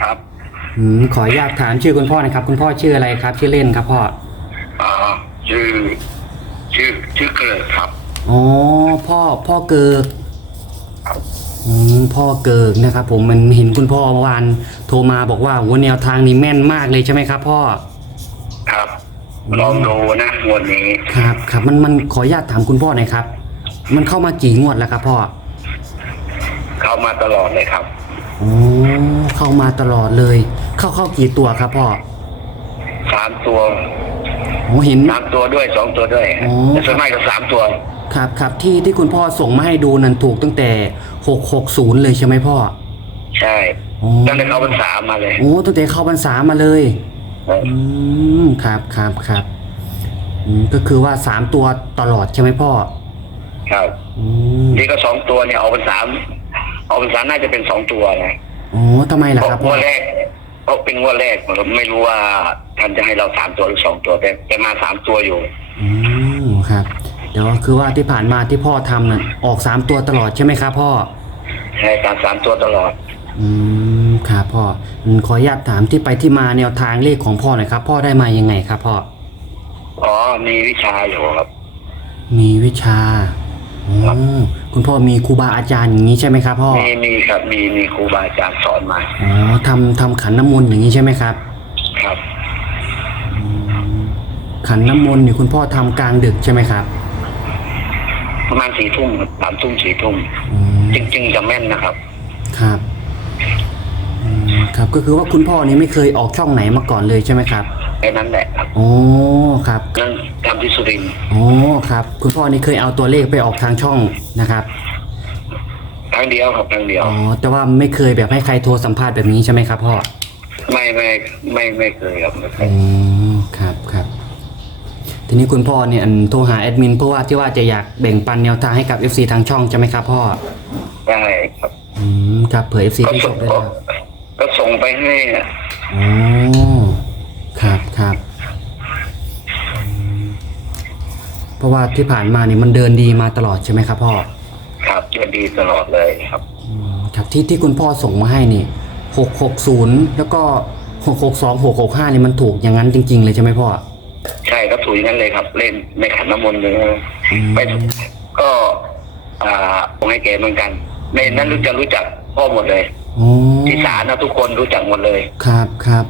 ครับอืมขออนุญาตถามชื่อคุณพ่อหนะครับ คุณพ่อชื่ออะไรครับ ชื่อเล่นครับพ่ออ่าชื่อชื่อชื่อเกิดครับอ๋อพ่อพ่อเกิกครับอืมพ่อเกิกนะครับ ผมมันเห็นคุณพ่อเมื่อวานโทรมาบอกว่าหัวแนวทางนี้แม่นมากเลยใช่ไหมครับ พ่อครับลองดูนะงวดนี้ ครับครับมันมันขออนุญาตถามคุณพ่อหน่อยครับ มันเข้ามากี่งวดแล้วครับพ่อเข้ามาตลอดเลยครับ อ๋อเข้ามาตลอดเลย เข้าเข้ากี่ตัวครับพ่อสามตัวโอ้เห็น สามตัวด้วยสองตัวด้วยอ๋อแต่ส่วนมากก็สามตัว ครับครับที่ที่คุณพ่อส่งมาให้ดูนั้นถูกตั้งแต่หกหกศูนย์เลยใช่ไหมพ่อใช่อ๋อตั้งแต่เขาเป็นสามมาเลยโอ้ตั้งแต่เข้าพรรษามาเลย เอออืมครับครับครับอืมก็คือว่าสามตัวตลอดใช่ไหมพ่อครับ อืมนี่ก็สองตัวเนี่ยเอาเป็นสามเอาเป็นสามน่าจะเป็นสองตัวนะโอ้ทำไมล่ะเพราะครับงพ่อวดแรกเพราะเป็นงวดแรกผมไม่รู้ว่าท่านจะให้เราสามตัวหรือสองตัวแต่แต่มาสามตัวอยู่ อืมครับ เดี๋ยวคือว่าที่ผ่านมาที่พ่อทำน่ะออกสามตัวตลอดใช่ไหมครับพ่อใช่สามสามตัวตลอด อืมครับพ่ออืมขออนุญาตถามที่ไปที่มาแนวทางเลขของพ่อหน่อยครับ พ่อได้มายังไงครับพ่อ อ๋อ มีวิชาอยู่ครับ มีวิชา อ๋อคุณพ่อมีครูบาอาจารย์อย่างนี้ใช่ไหมครับพ่อ มีมีครับมีมีครูบาอาจารย์สอนมา อ๋อทำทำขันน้ำมนต์อย่างนี้ใช่ไหมครับ ครับอืมขันน้ำมนต์นี่คุณพ่อทำกลางดึกใช่ไหมครับ ประมาณสี่ทุ่มสามทุ่มสี่ทุ่ม อืมจริง ๆ จะแม่นนะครับ ครับอืม ครับก็คือว่าคุณพ่อนี่ไม่เคยออกช่องไหนมาก่อนเลยใช่ไหมครับแค่นั้นแหละครับโอ้ครับนั่นทำที่สุรินทร์โอ้ครับ คุณพ่อนี่เคยเอาตัวเลขไปออกทางช่องนะครับครั้งเดียวครับครั้งเดียว อ๋อแต่ว่าไม่เคยแบบให้ใครโทรสัมภาษณ์แบบนี้ใช่ไหมครับพ่อไม่ไม่ไม่ไม่เคยครับไม่เคอ๋ยอครับครับ ทีนี้คุณพ่อเนี่ยอันโทรหาแอดมินเพราะว่าที่ว่าจะอยากแบ่งปันแนวทางให้กับ FC ทางช่องใช่ไหมครับพ่อ ได้ครับ อืมครับเผื่อ FC ก็ที่ชส่งมได้ก็แล้วก็ส่ งไปให้อะอ๋อครับครับอืมเพราะว่าที่ผ่านมานี่มันเดินดีมาตลอดใช่ไหมครับพ่อ ครับจะดีตลอดเลยครับอืมครับที่ที่คุณพ่อส่งมาให้นี่หกหกศูนย์แล้วก็หกหกสองหกหกห้านี่มันถูกอย่างนั้นจริง ๆ เลยใช่ไหมพ่อ ใช่ก็ถูกอย่างนั้นเลยครับ เล่นในขันน้ำมนต์เลยนะอืม ไปก็ อ่าผมให้แกเหมือนกัน ในนั้นรู้จะรู้จักพ่อหมดเลย โอ้ที่ศาลนะทุกคนรู้จักหมดเลย ครับครับ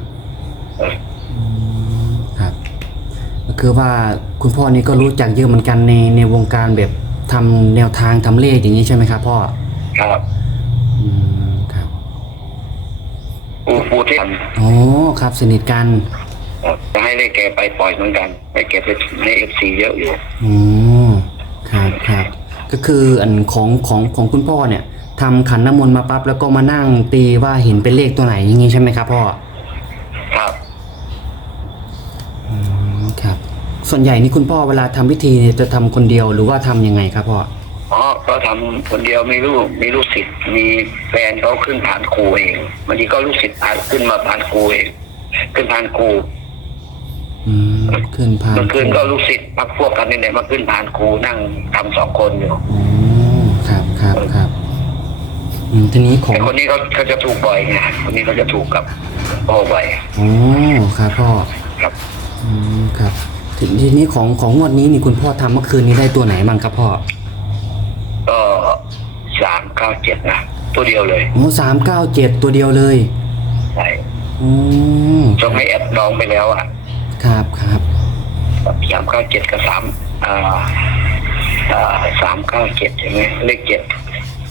เอออืมครับ ก็คือว่าคุณพ่อนี่ก็รู้จักเยอะเหมือนกันในในวงการแบบทำแนวทางทำเลขอย่างนี้ใช่ไหมครับพ่อครับอืมครับปูปูเทนอ๋อครับสนิทกันครับจะให้เลขแกไปปล่อยเหมือนกันให้แกไปให้เอฟซีเยอะอยู่ อ๋อครับครับก็คืออันของของของคุณพ่อเนี่ย ทำขันน้ำมนต์มาปั๊บแล้วก็มานั่งตีว่าเห็นเป็นเลขตัวไหนอย่างงี้ใช่ไหมครับพ่อครับอืมครับ ส่วนใหญ่นี่คุณพ่อเวลาทำพิธีเนี่ยจะทำคนเดียวหรือว่าทำยังไงครับพ่ออ๋อก็ทำคนเดียวมีลูกมีลูกศิษย์มีแฟนเขาขึ้นผ่านครูเองบางทีก็ลูกศิษย์พาขึ้นมาผ่านครูเองขึ้นผ่านครูอืมขึ้นพานเมื่อคืนก็ลูกศิษย์พักพวกกันนี่แหละมาขึ้นผ่านครูนั่งทำสองคนอยู่อ๋อครับครับครับ อืมทีนี้ของแต่คนนี้เขาเขาจะถูกบ่อยไงคนนี้เขาจะถูกกับพ่อบ่อยอ๋อครับพ่อครับอืมครับทีทีนี้ของของงวดนี้นี่คุณพ่อทำเมื่อคืนนี้ได้ตัวไหนบ้างครับพ่อก็สามเก้าเจ็ดนะตัวเดียวเลยโอ้สามเก้าเจ็ดตัวเดียวเลยใช่อืมต้องให้แอดน้องไปแล้วอะครับครับสามเก้าเจ็ดกับสามอ่าอ่าสามเก้าเจ็ดใช่ไหมเลขเจ็ด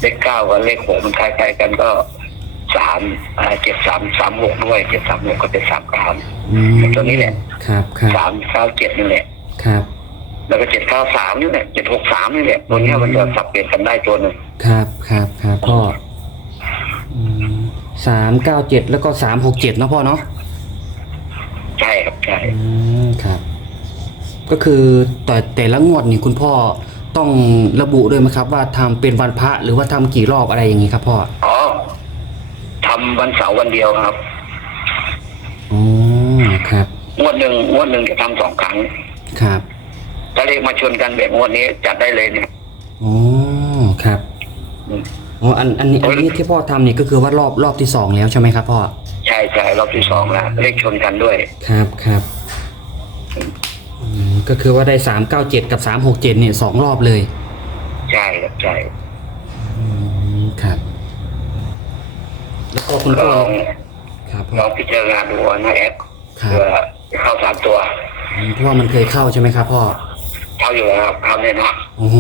เลขเก้ากับเลขหกมันคล้ายๆกันก็สามอ่าเจ็ดสามสามหกด้วยเจ็ดสามหกก็เป็นสามเก้าอืมตัวนี้แหละครับครับสามเก้าเจ็ดนี่แหละ ครับแล้วก็เจ็ดเก้าสามนี่แหละเจ็ดหกสามนี่แหละตัวเนี้ยมันจะสับเปลี่ยนกันได้ตัวหนึ่งครับครับครับพ่อสามเก้าเจ็ดแล้วก็สามหกเจ็ดเนาะพ่อเนาะใช่ครับใช่อืมครับ ก็คือแต่แต่ละงวดนี่คุณพ่อ ต้องระบุด้วยไหมครับ ว่าทำเป็นวันพระหรือว่าทำกี่รอบอะไรอย่างนี้ครับพ่ออ๋อทำวันเสาร์วันเดียวครับอ๋อครับงวดหนึ่งงวดหนึ่งจะทำสองครั้งครับถ้าเลขมาชนกันแบบงวดนี้จัดได้เลยเนี่ยอ๋อครับอืมอ๋ออันอันนี้อันนี้ที่พ่อทำนี่ก็คือว่ารอบรอบที่สองแล้วใช่ไหมครับพ่อใช่ช่ใช่รอบที่สองแล้วเลขชนกันด้วย ครับครับอืม ก็คือว่าได้สามเก้าเจ็ดกับสามหกเจ็ดเนี่ยสองรอบเลยใช่ครับใช่อืมครับ แล้วก็คุณก็พ่อลองครับลองพิจารณาดูนะแอปครับเพื่อจะเข้าสามตัวอืมเพราะว่ามันเคยเข้าใช่ไหมครับพ่อเข้าอยู่แล้วครับเข้าแน่นอนโอ้โห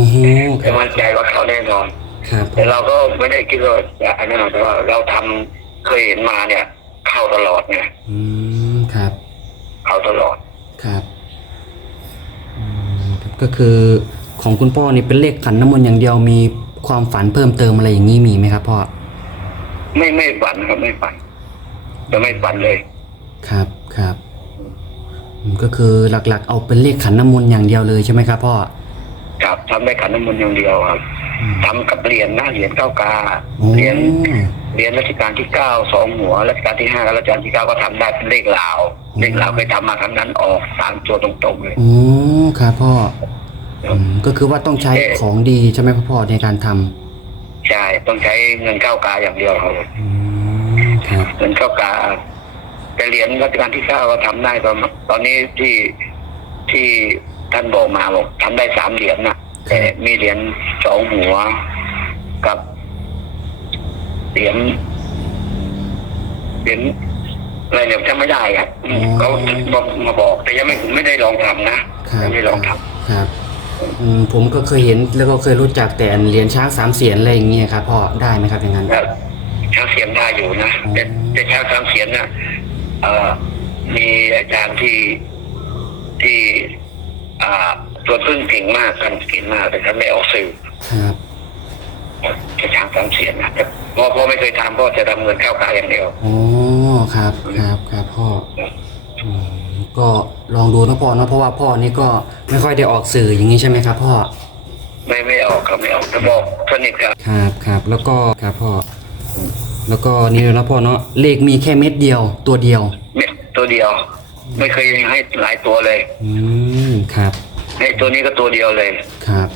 คแต่รับมั่นใจว่าเข้าแน่นอน ครับแต่เราก็ไม่ได้คิดว่าจะอันนั้นหรอกแต่ว่าเราทำเคยเห็นมาเนี่ย เข้าตลอดไงอืมครับเข้าตลอด ครับอืมครับ ก็คือของคุณพ่อนี่เป็นเลขขันน้ำมนต์อย่างเดียวมีความฝันเพิ่มเติมอะไรอย่างนี้มีไหมครับพ่อไม่ไม่ฝันครับไม่ฝันจะไม่ฝันเลย ครับครับอืมก็คือหลักๆ เอาเป็นเลขขันน้ำมนต์อย่างเดียวเลยใช่ไหมครับพ่อครับทำได้ขันน้ำมนต์อย่างเดียวครับอืมทำกับเหรียญนะเหรียญเก้ากาโอ้เหรียญเหรียญรัชกาลที่เก้าสองหัวรัชกาลที่ห้ากับรัชกาลที่เก้าก็ทำได้เป็นเลขลาวเลขลาวเคยทำมาครั้งนั้นออกตามตัวตรงๆเลยโอ้ ครับพ่ออืมก็คือว่าต้องใช้ของดีใช่ไหมพ่อในการทำใช่ต้องใช้เงินเก้ากาอย่างเดียวครับอืมครับ เงินเก้ากาแต่เหรียญรัชกาลที่เก้าก็ทำได้ตอนตอนนี้ที่ที่ท่านบอกมาบอกทำได้สามเหรียญนะแต่มีเหรียญสองหัวกับเหรียญเหรียญ อะไรเนี่ยจำไม่ได้ครับเขาบอกมาบอกแต่ยังไม่ไม่ได้ลองทำนะครับยังไม่ลองทำครับอืมผมก็เคยเห็นแล้วก็เคยรู้จักแต่เหรียญช้างสามเสียนอะไรอย่างเงี้ยครับพ่อได้ไหมครับอย่างนั้นแล้วช้างเสียนได้อยู่นะแต่อืม แต่ช้างสามเสียนนะเอ่อมีอาจารย์ที่ที่อ่าตัวพึ่งเก่งมากกันเก่งมากแต่ท่านไม่ออกสื่อ ครับจะช้างสามเสียนนะแต่พ่อพ่อไม่เคยทำพ่อจะทำเงินเข้ากายอย่างเดียวโอ้ ครับครับครับพ่ออืมก็ลองดูนะพ่อนะเพราะว่าพ่อนี่ก็ไม่ค่อยได้ออกสื่ออย่างนี้ใช่ไหมครับพ่อไม่ไม่ออกครับไม่ออกจะบอกสนิทกับครับครับแล้วก็ครับพ่อแล้วก็นี่เลยนะพ่อเนาะเลขมีแค่เม็ดเดียว ตัวเดียวเม็ดตัวเดียว ไม่เคยให้หลายตัวเลย อืมครับให้ตัวนี้ก็ตัวเดียวเลยครับ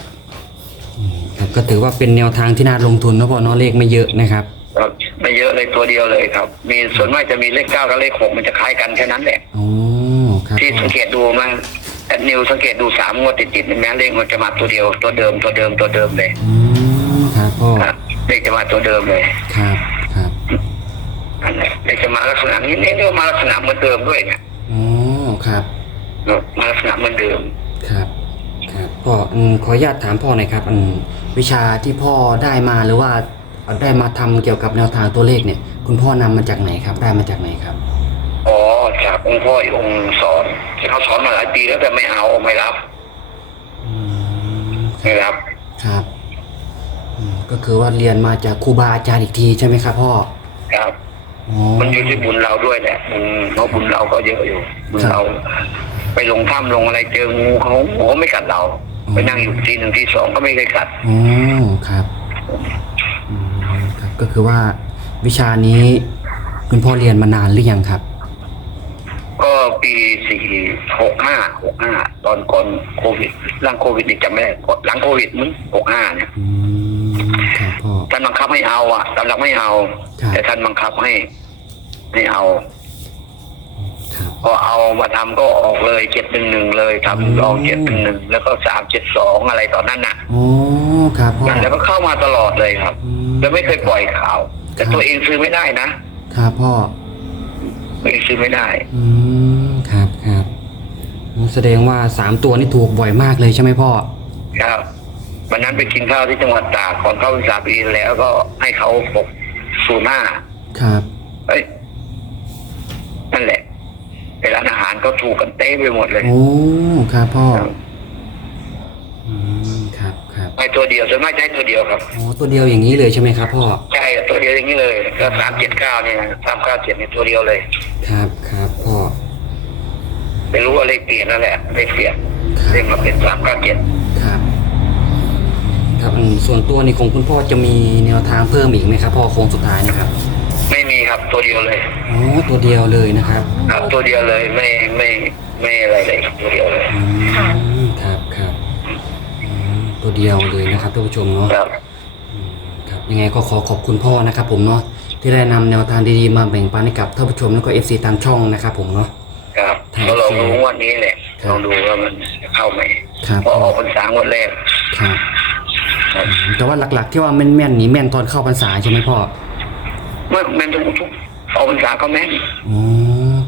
อืมครับก็ถือว่าเป็นแนวทางที่น่าลงทุนนะพ่อเนาะเลขไม่เยอะนะครับ ครับไม่เยอะเลยตัวเดียวเลยครับ มีส่วนมากจะมีเลขเก้ากับเลขหกมันจะคล้ายกันแค่นั้นแหละโอ้ครับที่พ่อสังเกตดูมาแอดนิวสังเกตดูสามงวดติดๆแม้เลขมันจะมาตัวเดียวตัวเดิมตัวเดิมตัวเดิมเลยอืมครับพ่อครับเลขจะมาตัวเดิมเลยครับครับอันนี้เลขจะมาลักษณะนี้นี่ก็มาลักษณะเหมือนเดิมด้วยเนี่ยโอ้ครับมาลักษณะเหมือนเดิมครับครับพ่ออืมขออนุญาตถามพ่อหน่อยครับอืมวิชาที่พ่อได้มาหรือว่า ได้มาทำเกี่ยวกับแนวทางตัวเลขเนี่ย คุณพ่อนำมาจากไหนครับ ได้มาจากไหนครับ อ๋อจากองค์พ่ออีกองค์สอนที่เขาสอนมาหลายปีแล้วแต่ไม่เอาไม่รับอืมไม่รับครับอืมก็คือว่าเรียนมาจากครูบาอาจารย์อีกทีใช่ไหมครับพ่อครับอ๋อมันอยู่ที่บุญเราด้วยแหละบุญเพราะบุญเราก็เยอะอยู่บุญครับเรา ไปลงถ้ำลงอะไรเจองูเขาหัวไม่กัดเราอืมไปนั่งอยู่ที่หนึ่งที่สองก็ไม่เคยกัดอ๋อครับอืมครับ ก็คือว่าวิชานี้คุณพ่อเรียนมานานหรือยังครับ ก็ปีสี่หกห้าหกห้าตอนก่อนโควิดหลังโควิดนี่จำไม่ได้หลังโควิดมึงหกห้าเนี่ยอืมครับพ่อ ท่านบังคับให้เอาอะตอนหลังไม่เอา ครับ แต่ท่านบังคับให้ให้เอา ครับพอเอามาทำก็ออกเลยเจ็ดหนึ่งหนึ่งเลยอืมทำลองเจ็ดหนึ่งหนึ่งแล้วก็สามเจ็ดสองอะไรตอนนั้นน่ะ โอ้ครับพ่อ แล้วก็เข้ามาตลอดเลยครับ อืม แล้วไม่เคยปล่อยข่าว แต่ครับตัวเองซื้อไม่ได้นะครับพ่อตัวเองซื้อไม่ได้ อืมครับครับแสดงว่าสามตัวนี่ถูกบ่อยมากเลยใช่ไหมพ่อ ครับ วันนั้นไปกินข้าวที่จังหวัดตากก่อนเข้าพรรษาปีแล้วก็ให้เขาหกศูนย์ห้าครับเอ้ยนั่นแหละไปร้านอาหารก็ถูกกันเต้ไปหมดเลย โอ้ ครับพ่ออืมครับครับ ให้ตัวเดียวส่วนมากจะให้ตัวเดียวครับโอ้ตัวเดียวอย่างนี้เลยใช่ไหมครับพ่อใช่ตัวเดียวอย่างนี้เลยก็สามเจ็ดเก้าเนี่ยสามเก้าเจ็ดเนี่ยตัวเดียวเลย ครับครับพ่อไม่รู้ว่าเลขเปลี่ยนนั่นแหละเลขเปลี่ยนครับเลขมาเป็นสามเก้าเจ็ดครับ ครับอืมส่วนตัวนี่ของคุณพ่อจะมีแนวทางเพิ่มอีกไหมครับพ่อโค้งสุดท้ายนะครับ ไม่มีครับตัวเดียวเลยอ๋อตัวเดียวเลยนะครับครับตัวเดียวเลยไม่ไม่ไม่อะไรเลยครับตัวเดียวเลยอืมครับครับอืม ตัวเดียวเลยนะครับท่านผู้ชมเนาะครับอืมครับยังไงก็ขอขอบคุณพ่อนะครับผมเนาะที่ได้นำแนวทางดีๆมาแบ่งปันให้กับท่านผู้ชมแล้วก็ FC ตามช่องนะครับผมเนาะ ครับครับ ก็ลองดูงวันนี้แหละครับลองดูว่ามันจะเข้าไหมครับพอออกพรรษางวดแรกครับครับแต่ว่าหลักๆที่ว่าแม่นๆนี่แม่นตอนเข้าพรรษาใช่ไหมพ่อเมื่อแม่นทุกทุกออกพรรษาก็แม่นอ๋อ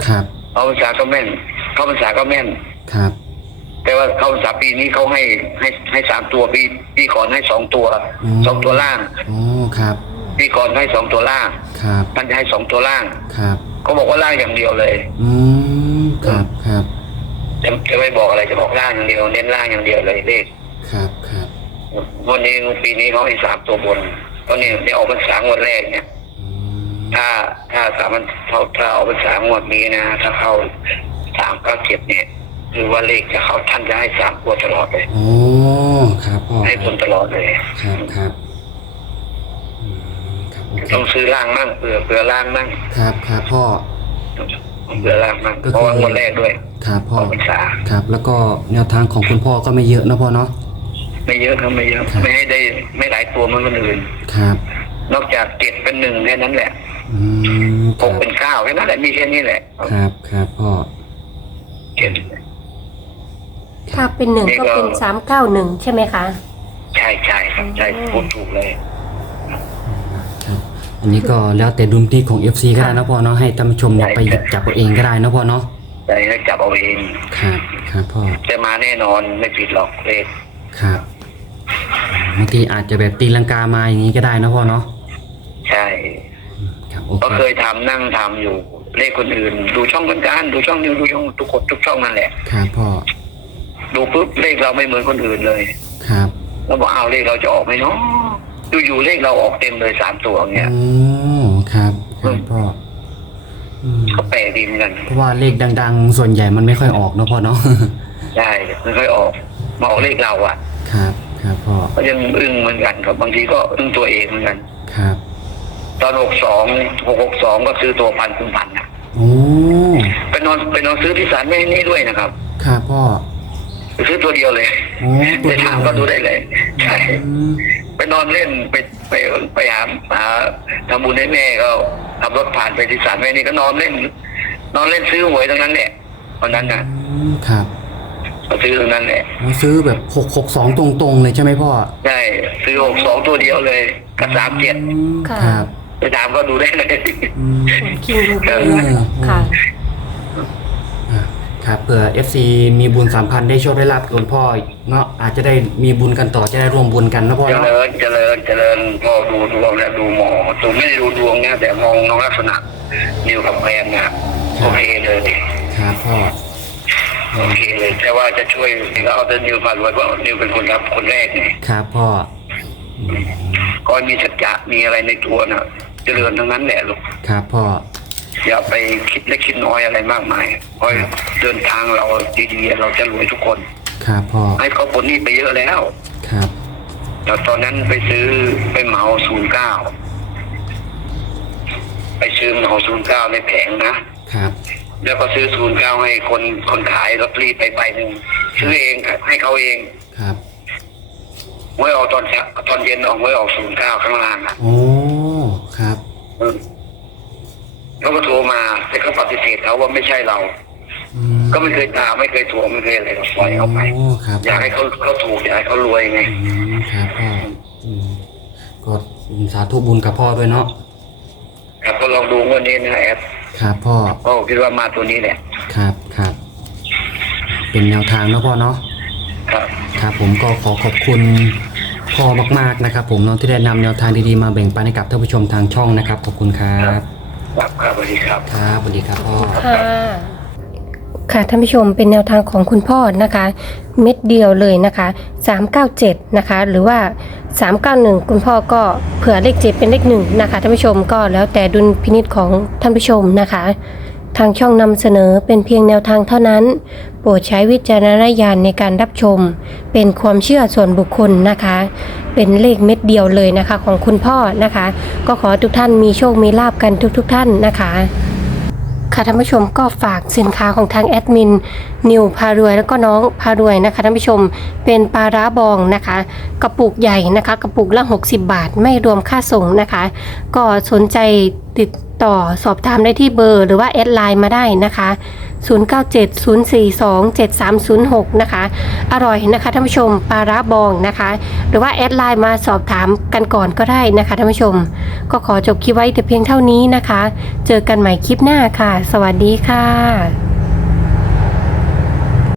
ครับออกพรรษาก็แม่นเข้าพรรษาก็แม่น ครับ แต่ว่าเข้าพรรษาปีนี้เขาให้ให้ให้สามตัวปีปีก่อนให้สองตัวอืม สองตัวล่าง อ๋อครับปีก่อนให้สองตัวล่างครับท่านจะให้สองตัวล่างครับเขาบอกว่าล่างอย่างเดียวเลย อืมครับครับจะจะไม่บอกอะไรจะบอกล่างอย่างเดียวเน้นล่างอย่างเดียวเลยเลขครับครับวันนี้ปีนี้เขาให้สามตัวบนเพราะนี่ได้ออกพรรษางวดแรกเนี่ย อืมถ้าถ้าสามันถ้าถ้าออกพรรษางวดนี้นะ ถ้าเข้าสามเก้าเจ็ดเนี่ย คือว่าเลขจะเข้าท่านจะให้สามตัวตลอดเลย โอ้ครับพ่อให้คนตลอดเลย ครับครับอืมครับโอเคต้องซื้อล่างมั่งเผื่อเผื่อล่างมั่งครับครับพ่อ เผื่อล่างมั่งก็คือ เพราะว่างวดแรกด้วยครับอพ่ออกพรรษาครับ แล้วก็แนวทางของคุณพ่อก็ไม่เยอะนะพ่อเนาะ ไม่เยอะครับไม่เยอะครับ ไม่ให้ได้ไม่หลายตัวเหมือนคนอื่น ครับนอกจากเจ็ดเป็นหนึ่งแค่นั้นแหละอืมคหรักบเป็นเก้าแค่นั้นแหละมีแค่นี้แหละครับครับพ่อเจ็ด ถ้าเป็นหนึ่งนี่ก็ก็เป็นสามเก้าหนึ่งใช่ไหมคะใช่ใช่ครับใช่พูดถูกเลยครับอันนี้ก็แล้วแต่ดุลพินิจของ FC ก็ได้นะพ่อเนาะให้ท่านผู้ชมเนี่ยไปหยิบจับเอาเองก็ได้นะพ่อเนาะใจให้จับเอาเองครับครับพ่อจะมาแน่นอนไม่ผิดหรอกเลขครับบางทีอาจจะแบบตีลังกามาอย่างนี้ก็ได้นะพ่อเนาะใช่ครับโอก็เคเคยทำนั่งทำอยู่เลขคนอื่น ดูช่องกันการดูช่องนิวดูช่องทุกคนทุกช่องนั่นแหละครับพ่อ ดูปุ๊บเลขเราไม่เหมือนคนอื่นเลย ครับแล้วบอกเอาวเลขเราจะออกไหมเนาะอยู่ๆเลขเราออกเต็มเลยสามตัวอย่างเงี้ยโอ้ครับครับพ่ออืมก็แปลกดีเหมือนกันเพราะว่าเลขดัง ๆ ส่วนใหญ่มันไม่ค่อยออกเนอะพ่อเนาะ ใช่ไม่ค่อยออกมาออกเลขเราอะ ครับครับพ่อก็ยังอึ้งเหมือนกันครับบางทีก็อึ้งตัวเองเหมือนกัน ครับตอนหกสองหกหกสองก็ซื้อตัวพันคุณพันนะโอ้ไปนอนไปนอนซื้อที่ศาลแม่นี่ด้วยนะครับ ครับพ่อไป ซื้อตัวเดียวเลยโอ้ตัวไปเดียว ถามก็ดูได้เลย ใช่ อืมไปนอนเล่นไปไปไปหาหาทำบุญให้แม่ก็ขับรถผ่านไปที่ศาลแม่นี่ก็นอนเล่น นอนเล่นซื้อหวยตรงนั้นแหละวันนั้นนะอืมครับก็ซื้อตรงนั้นแหละเราซื้อแบบหกหกสองตรงๆเลยใช่ไหมพ่อใช่ซื้อหกสองตัวเดียวเลยกับสามเจ็ดอืมค่ะ ครับไปถามก็ดูได้เลยอืมคิงดูเลยเอนะอค่ะอะ ครับเผื่อ FC มีบุญสามพันได้โชคได้ลาบกับหลวงพ่อเนาะอาจจะได้มีบุญกันต่อจะได้ร่วมบุญกันนะพ่อเจเนาะริญเจริญเจริญพอดูดวงแล้วดูหมอดูไม่ได้ดูดวงเนี่ยแต่มองน้องลักษณะนิวกับแฟนเนี่ยโอเคเลยครับพ่อโอเคเลยแต่ว่าจะช่วยก็เอาแต่นิวมารวยเพราะนิวเป็นคนรับคนแรกไงครับพ่อก็มีสัจจะมีอะไรในตัวน่ะ เจริญทั้งนั้นแหละลูกครับพ่อ อย่าไปคิดเล็กคิดน้อยอะไรมากมายเพราะเดินทางเราดีๆเราจะรวยทุกคน ครับพ่อ ให้เขาผลนี่ไปเยอะแล้วครับแต่ตอนนั้นไปซื้อไปเหมาศูนย์เก้าไปซื้อเหมาศูนย์เก้าในแผงนะ ครับ แล้วก็ซื้อศูนย์เก้าให้คนคนขายลอตเตอรี่ไปใบหนึ่งซื้อเองครับให้เขาเองครับ ไว้ออกตอนเช้าตอนเย็นออกไว้ออกศูนย์เก้าข้างล่างอะโอ้ ครับอืม เขาก็โทรมาแต่เขาปฏิเสธเขาว่าไม่ใช่เรา อืมก็ไม่เคยตามไม่เคยทวงไม่เคยอะไรก็ปล่อยเขาไป โอ้ครับอยากให้เขาเขาถูกอยากให้เขารวยไงอืมครับพ่ออืมก็สาธุบุญกับพ่อด้วยเนาะครับก็ลองดูงวันนี้นะแอดครับพ่อก็คิดว่ามาตัวนี้แหละครับครับเป็นแนวทางเนาะพ่อเนาะ ครับ ครับผมก็ขอขอบคุณพ่อมากๆนะครับ ผมเนาะที่ได้นำแนวทางดีๆมาแบ่งปันให้กับท่านผู้ชมทางช่องนะครับ ขอบคุณครับ ครับครับสวัสดีครับ ครับสวัสดีครับพ่อ ค่ะ ค่ะท่านผู้ชมเป็นแนวทางของคุณพ่อนะคะ เม็ดเดียวเลยนะคะ 397 นะคะ หรือว่า 391 คุณพ่อก็เผื่อเลขเจ็ดเป็นเลขหนึ่งนะคะท่านผู้ชมก็แล้วแต่ดุลพินิจของท่านผู้ชมนะคะ ทางช่องนำเสนอเป็นเพียงแนวทางเท่านั้น โปรดใช้วิจารณญาณในการรับชม เป็นความเชื่อส่วนบุคคลนะคะ เป็นเลขเม็ดเดียวเลยนะคะของคุณพ่อนะคะ ก็ขอทุกท่านมีโชคมีลาบกันทุกๆทท่านนะคะค่ะท่านผู้ชมก็ฝากสินค้าของทางแอดมินนิวพารวยแล้วก็น้องพารวยนะคะท่านผู้ชมเป็นปลาร้าบองนะคะ กระปุกใหญ่นะคะ กระปุกละ 60 บาทไม่รวมค่าส่งนะคะ ก็สนใจติด ต่อสอบถามได้ที่เบอร์หรือว่าแอดไลน์มาได้นะคะ 0970427306 นะคะ อร่อยนะคะท่านผู้ชมปลาร้าบองนะคะ หรือว่าแอดไลน์มาสอบถามกันก่อนก็ได้นะคะท่านผู้ชม ก็ขอจบคลิปไว้แต่เพียงเท่านี้นะคะ เจอกันใหม่คลิปหน้าค่ะ สวัสดีค่ะ